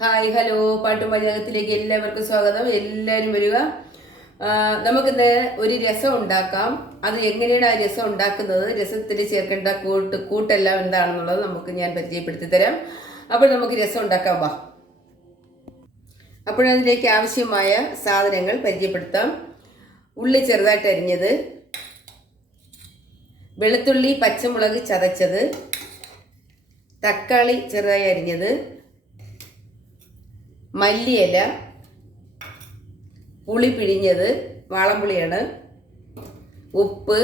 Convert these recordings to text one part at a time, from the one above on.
Hi hello പാട്ടും പഞ്ചായത്തിലേക്ക് എല്ലാവർക്കും സ്വാഗതം. എല്ലാവരും വരിക. നമുക്കിന്ന് ഒരു രസം ഉണ്ടാക്കാം. അത് എങ്ങനെയാണ് ആ രസം ഉണ്ടാക്കുന്നത്, രസത്തിൽ ചേർക്കേണ്ട കൂട്ടെല്ലാം എന്താണെന്നുള്ളത് ഞാൻ പരിചയപ്പെടുത്തി തരാം. അപ്പോൾ നമുക്ക് രസം ഉണ്ടാക്കാം. വാ. അപ്പോഴതിലേക്ക് ആവശ്യമായ സാധനങ്ങൾ പരിചയപ്പെടുത്താം. ഉള്ളി ചെറുതായിട്ട് അരിഞ്ഞത്, വെളുത്തുള്ളി പച്ചമുളക് ചതച്ചത്, തക്കാളി ചെറുതായി അരിഞ്ഞത്, മല്ലിയില, പുളി പിഴിഞ്ഞത്, വാളംപുളിയാണ്, ഉപ്പ്,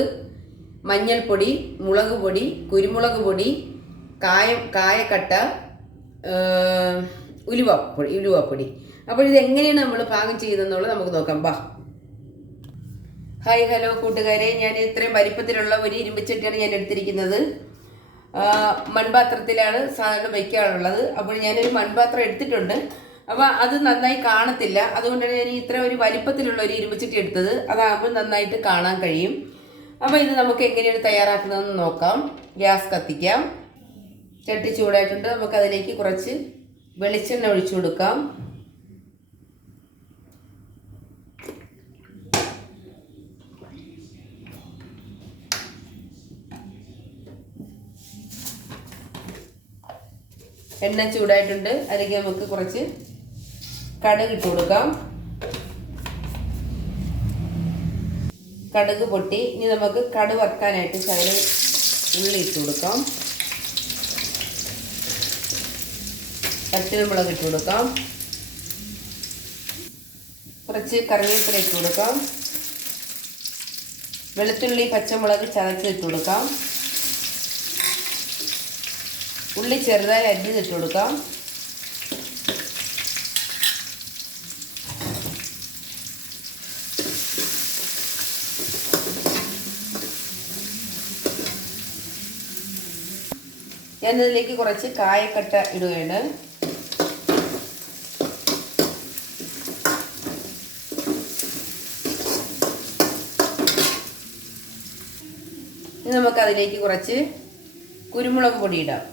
മഞ്ഞൾപ്പൊടി, മുളക് പൊടി, കുരുമുളക് പൊടി, കായക്കട്ട, ഉലുവപ്പൊടി. അപ്പോൾ ഇത് എങ്ങനെയാണ് നമ്മൾ പാകം ചെയ്യുന്നതെന്നുള്ളത് നമുക്ക് നോക്കാം. ബാ. ഹായ് ഹലോ കൂട്ടുകാരെ, ഞാൻ ഇത്രയും വലിപ്പത്തിലുള്ള ഒരു ഇരുമ്പുചട്ടിയാണ് ഞാൻ എടുത്തിരിക്കുന്നത്. മൺപാത്രത്തിലാണ് സാധാരണ വയ്ക്കാറുള്ളത്. അപ്പോൾ ഞാനൊരു മൺപാത്രം എടുത്തിട്ടുണ്ട്. അപ്പോൾ അത് നന്നായി കാണത്തില്ല, അതുകൊണ്ടാണ് ഞാൻ ഇത്ര ഒരു വലിപ്പത്തിലുള്ള ഒരു ഇരുമ്പുചട്ടി എടുത്തത്. അതാകുമ്പോൾ നന്നായിട്ട് കാണാൻ കഴിയും. അപ്പോൾ ഇത് നമുക്ക് എങ്ങനെയാണ് തയ്യാറാക്കുന്നതെന്ന് നോക്കാം. ഗ്യാസ് കത്തിക്കാം. ചട്ടി ചൂടായിട്ടുണ്ട്. നമുക്കതിലേക്ക് കുറച്ച് വെളിച്ചെണ്ണ ഒഴിച്ചു കൊടുക്കാം. എണ്ണ ചൂടായിട്ടുണ്ട്. അതിലേക്ക് നമുക്ക് കുറച്ച് കടുക് ഇട്ട് കൊടുക്കാം. കടുക് പൊട്ടി. ഇനി നമുക്ക് കടുക് വറുക്കാനായിട്ട് ശകലം ഉള്ളി ഇട്ട് കൊടുക്കാം. പച്ചമുളക് ഇട്ട് കൊടുക്കാം. കുറച്ച് കറിവേപ്പില ഇട്ട് കൊടുക്കാം. വെളുത്തുള്ളി പച്ചമുളക് ചതച്ച് ഇട്ട് കൊടുക്കാം. ഉള്ളി ചെറുതായി അരിഞ്ഞിട്ട് കൊടുക്കാം. ഞാനതിലേക്ക് കുറച്ച് കായക്കട്ട ഇടുകയാണ്. ഇനി നമുക്കതിലേക്ക് കുറച്ച് കുരുമുളക് പൊടി ഇടാം.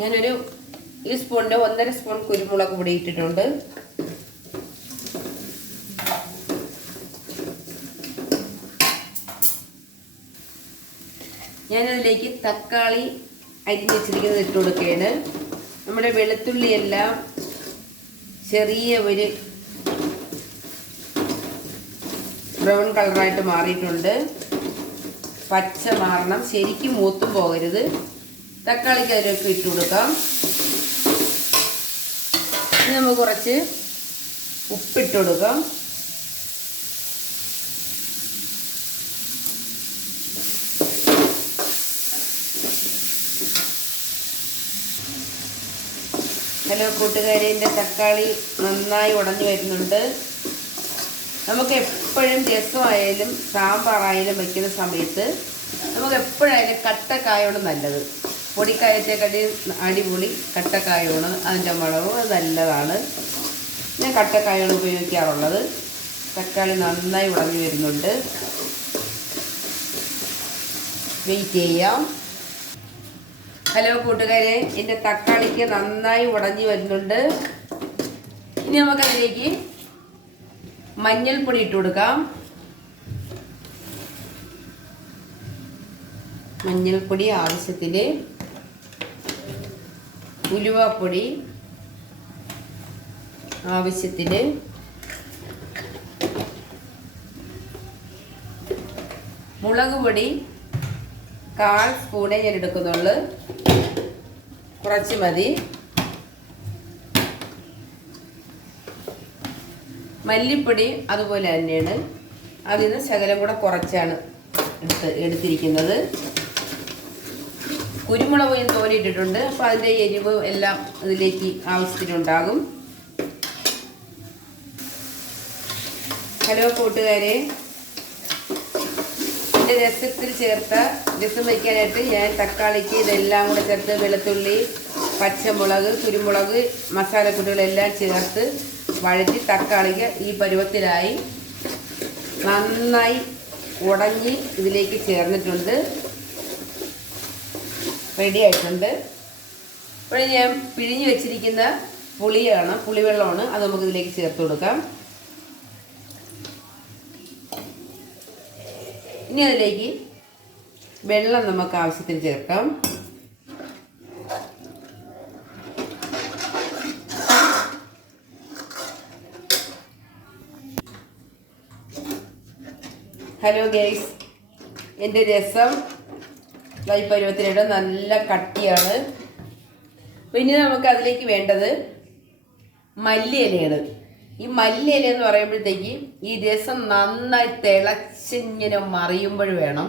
ഞാനൊരു ഈ സ്പൂണിൻ്റെ 1.5 സ്പൂൺ കുരുമുളക് പൊടി ഇട്ടിട്ടുണ്ട്. ഞാനതിലേക്ക് തക്കാളി അരിഞ്ഞ് വെച്ചിരിക്കുന്നത് ഇട്ട് കൊടുക്കുകയാണ്. നമ്മുടെ വെളുത്തുള്ളിയെല്ലാം ചെറിയ ഒരു ബ്രൗൺ കളറായിട്ട് മാറിയിട്ടുണ്ട്. പച്ച മാറണം, ശരിക്കും മൂത്തും പോകരുത്. തക്കാളിക്ക് അതിലേക്ക് ഇട്ട് കൊടുക്കാം. ഇനി നമുക്ക് കുറച്ച് ഉപ്പിട്ട് കൊടുക്കാം. ഹലോ കൂട്ടുകാരെ, എൻ്റെ തക്കാളി നന്നായി ഉടഞ്ഞു വരുന്നുണ്ട്. നമുക്ക് എപ്പോഴും രസമായാലും സാമ്പാറായാലും വയ്ക്കുന്ന സമയത്ത് നമുക്ക് എപ്പോഴായാലും കട്ടക്കായാണ് നല്ലത്. പൊടിക്കായത്തെക്കാട്ടി അടിപൊളി കട്ടക്കായാണ്. അതിൻ്റെ മുളകും നല്ലതാണ്. ഞാൻ കട്ടക്കായാണ് ഉപയോഗിക്കാറുള്ളത്. തക്കാളി നന്നായി ഉടഞ്ഞു വരുന്നുണ്ട്. വെയിറ്റ് ചെയ്യാം. ഹലോ കൂട്ടുകാരെ, എൻ്റെ തക്കാളിക്ക് നന്നായി ഉടഞ്ഞു വരുന്നുണ്ട്. ഇനി നമുക്കതിലേക്ക് മഞ്ഞൾപ്പൊടി ഇട്ട് കൊടുക്കാം. മഞ്ഞൾപ്പൊടി ആവശ്യത്തിന്, ഉലുവപ്പൊടി ആവശ്യത്തിന്, മുളക് പൊടി 1/4 സ്പൂണേ ഞാൻ എടുക്കുന്നുള്ളൂ. കുറച്ച് മതി. മല്ലിപ്പൊടി അതുപോലെ തന്നെയാണ്. അതിൽ നിന്ന് ശകലം കൂടെ കുറച്ചാണ് എടുത്തിരിക്കുന്നത്. കുരുമുളക് ഞാൻ തോലിയിട്ടിട്ടുണ്ട്. അപ്പോൾ അതിൻ്റെ എരിവ് എല്ലാം അതിലേക്ക് ആവശ്യത്തിനുണ്ടാകും. ഹലോ കൂട്ടുകാരെ, എൻ്റെ രസത്തിൽ ചേർത്ത രസം വയ്ക്കാനായിട്ട് ഞാൻ തക്കാളിക്ക് ഇതെല്ലാം കൂടെ ചേർത്ത് വെളുത്തുള്ളി, പച്ചമുളക്, കുരുമുളക്, മസാലപ്പൊടികളെല്ലാം ചേർത്ത് വഴറ്റി തക്കാളിക്ക് ഈ പരുവത്തിലായി നന്നായി ഉടഞ്ഞ് ഇതിലേക്ക് ചേർന്നിട്ടുണ്ട്. റെഡി ആയിട്ടുണ്ട്. അപ്പോൾ ഞാൻ പിഴിഞ്ഞ് വെച്ചിരിക്കുന്ന പുളിവെള്ളമാണ്, അത് നമുക്ക് ഇതിലേക്ക് ചേർത്ത് കൊടുക്കാം. ഇനി അതിലേക്ക് വെള്ളം നമുക്ക് ആവശ്യത്തിന് ചേർക്കാം. ഹലോ ഗൈസ്, എൻ്റെ രസം ഈ പരുവത്തിലിട്ട് നല്ല കട്ടിയാണ്. പിന്നെ നമുക്ക് അതിലേക്ക് വേണ്ടത് മല്ലിയിലയാണ്. ഈ മല്ലിയില എന്ന് പറയുമ്പോഴത്തേക്ക് ഈ രസം നന്നായി തിളച്ചിങ്ങനെ മറിയുമ്പോൾ വേണം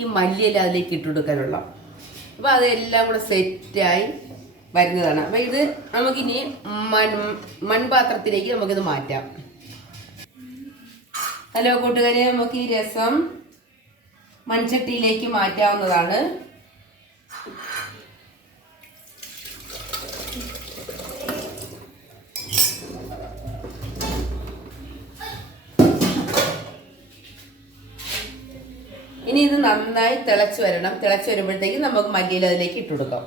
ഈ മല്ലിയില അതിലേക്ക് ഇട്ട് കൊടുക്കാനുള്ള. അപ്പോൾ അതെല്ലാം കൂടെ സെറ്റായി വരുന്നതാണ്. അപ്പോൾ ഇത് നമുക്കിനി മൺപാത്രത്തിലേക്ക് നമുക്കിത് മാറ്റാം. ഹലോ കൂട്ടുകാരെ, നമുക്ക് ഈ രസം മൺചട്ടിയിലേക്ക് മാറ്റാവുന്നതാണ്. ഇനി ഇത് നന്നായി തിളച്ച് വരണം. തിളച്ച് വരുമ്പോഴത്തേക്ക് നമുക്ക് മല്ലിയില അതിലേക്ക് ഇട്ട് കൊടുക്കാം.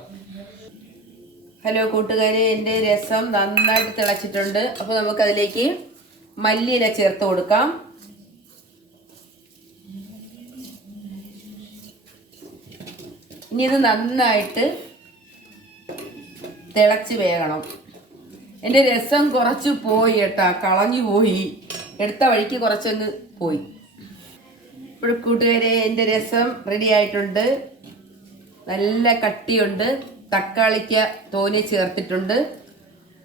ഹലോ കൂട്ടുകാരെ, എൻ്റെ രസം നന്നായിട്ട് തിളച്ചിട്ടുണ്ട്. അപ്പോൾ നമുക്കതിലേക്ക് മല്ലിയില ചേർത്ത് കൊടുക്കാം. ഇനി ഇത് നന്നായിട്ട് തിളച്ച് വേകണം. എൻ്റെ രസം കുറച്ച് പോയി കേട്ടാ, കളഞ്ഞു പോയി, എടുത്ത വഴിക്ക് കുറച്ചങ്ങ് പോയി. ഇപ്പോൾ കൂട്ടുകാരെ, എൻ്റെ രസം റെഡി ആയിട്ടുണ്ട്. നല്ല കട്ടിയുണ്ട്. തക്കാളിക്ക തോനെ ചേർത്തിട്ടുണ്ട്.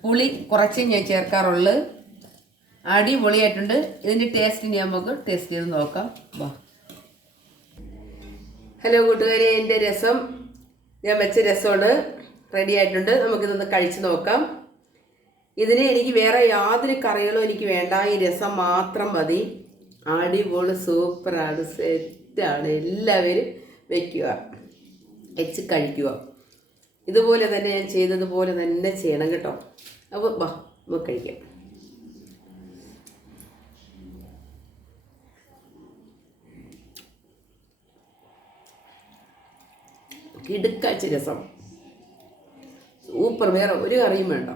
പുളി കുറച്ചേ ഞാൻ ചേർക്കാറുള്ളൂ. അടിപൊളിയായിട്ടുണ്ട്. ഇതിൻ്റെ ടേസ്റ്റ് നമുക്ക് ടേസ്റ്റ് ചെയ്ത് നോക്കാം. വാ. ഹലോ കൂട്ടുകാരെ, എൻ്റെ രസം ഞാൻ വെച്ച രസമാണ് റെഡി ആയിട്ടുണ്ട്. നമുക്കിതൊന്ന് കഴിച്ച് നോക്കാം. ഇതിന് എനിക്ക് വേറെ യാതൊരു കറികളും എനിക്ക് വേണ്ട, ഈ രസം മാത്രം മതി. അടിപൊളി, സൂപ്പറാണ്, സെറ്റാണ്. എല്ലാവരും വെച്ച് കഴിക്കുക. ഇതുപോലെ തന്നെ ഞാൻ ചെയ്തതുപോലെ തന്നെ ചെയ്യണം കേട്ടോ. അപ്പോൾ വാ, നമുക്ക് കഴിക്കാം. കിടുക്കാച്ച രസം, സൂപ്പർ. വേറെ ഒരു കറിയും വേണ്ട.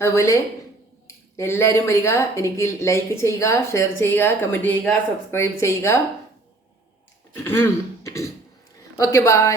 അതുപോലെ എല്ലാവരും വരിക, എനിക്ക് ലൈക്ക് ചെയ്യുക, ഷെയർ ചെയ്യുക, കമൻറ്റ് ചെയ്യുക, സബ്സ്ക്രൈബ് ചെയ്യുക. Okay, by.